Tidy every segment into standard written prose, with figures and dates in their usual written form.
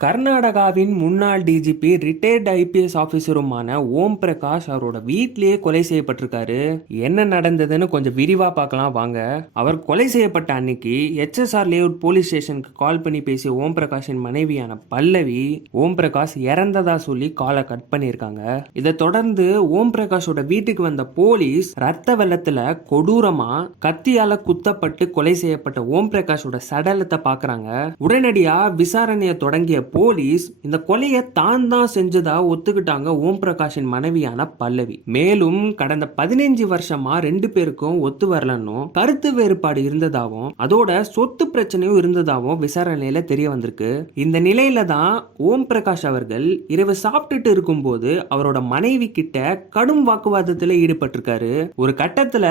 கர்நாடகாவின் முன்னாள் DGP retired IPS ஆபீசருமான Om Prakash அவரோட வீட்டிலேயே கொலை செய்யப்பட்டிருக்காரு. என்ன நடந்ததுன்னு கொஞ்சம் விரிவா பார்க்கலாம் வாங்க. அவர் கொலை செய்யப்பட்ட அன்னைக்கு HSR லேஅவுட் போலீஸ் ஸ்டேஷனுக்கு கால் பண்ணி பேசிய ஓம் பிரகாஷின் மனைவியான பல்லவி ஓம் பிரகாஷ் இறந்ததா சொல்லி காலை கட் பண்ணியிருக்காங்க. இதை தொடர்ந்து ஓம் பிரகாஷோட வீட்டுக்கு வந்த போலீஸ் ரத்த வெள்ளத்துல கொடூரமா கத்தியால குத்தப்பட்டு கொலை செய்யப்பட்ட ஓம் பிரகாஷோட சடலத்தை பாக்குறாங்க. உடனடியா விசாரணையை தொடங்கிய போலீஸ் இந்த கொலையை தான் செஞ்சதா ஒத்துக்கிட்டாங்க ஓம் பிரகாஷின் மனைவியான பல்லவி. மேலும் கடந்த 15 வருஷமா 2 பேருக்கும் ஒத்து வரலன்னும் கருத்து வேறுபாடு இருந்ததாகவும் அதோட சொத்து பிரச்சனையும் இருந்ததாகவும் விசாரணையில தெரிய வந்திருக்கு. இந்த நிலையில தான் ஓம் பிரகாஷ் அவர்கள் இரவு சாப்பிட்டுட்டு இருக்கும்போது அவரோட மனைவி கிட்ட கடும் வாக்குவாதத்துல ஈடுபட்டிருக்காரு. ஒரு கட்டத்துல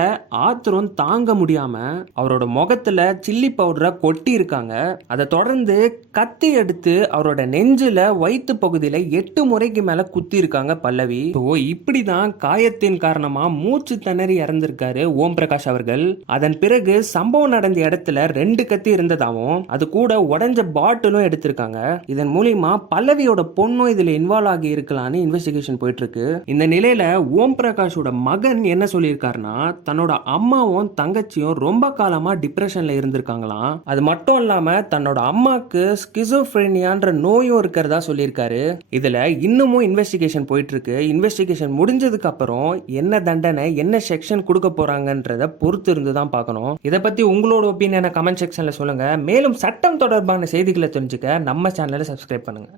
ஆத்திரம் தாங்க முடியாம அவரோட முகத்துல சில்லி பவுடரை கொட்டி இருக்காங்க. அதை தொடர்ந்து கத்தி எடுத்து அவரோட நெஞ்சில வயிற்று பகுதியில 8 முறைக்கு மேல குத்தி இருக்காங்க பல்லவி. இப்படிதான் காயத்தின் காரணமா மூச்சு திணறி இறந்திருக்காரு ஓம் பிரகாஷ் அவர்கள். அதன் பிறகு சம்பவம் நடந்த இடத்துல 2 கத்தி இருந்ததாகவும் அது கூட உடைஞ்ச பாட்டிலும் எடுத்திருக்காங்க. இதன் மூலியமா பல்லவியோட பொண்ணும் இதுல இன்வால்வ் ஆகி இருக்கலாம்னு இன்வெஸ்டிகேஷன் போயிட்டு இருக்கு. இந்த நிலையில ஓம் பிரகாஷோட மகன் என்ன சொல்லியிருக்காருன்னா தன்னோட அம்மாவும் தங்கச்சியும் ரொம்ப காலமா டிப்ரெஷன்ல இருந்திருக்காங்களாம். அது மட்டும் இல்லாம தன்னோட அம்மாக்கு ஸ்கிசோஃப்ரெனியான்ற நோயும் இருக்கிறதா சொல்லியிருக்காரு. இதுல இன்னமும் இன்வெஸ்டிகேஷன் போயிட்டு இருக்கு. இன்வெஸ்டிகேஷன் முடிஞ்சதுக்கு அப்புறம் என்ன தண்டனை என்ன செக்ஷன் கொடுக்க போறாங்கன்றத பொறுத்து இருந்து தான் பார்க்கணும். இதை பத்தி உங்களோட ஒப்பீனியனை கமெண்ட் செக்ஷன்ல சொல்லுங்க. மேலும் சட்டம் தொடர்பான செய்திகளை தெரிஞ்சுக்க நம்ம சேனலை சப்ஸ்கிரைப் பண்ணுங்க.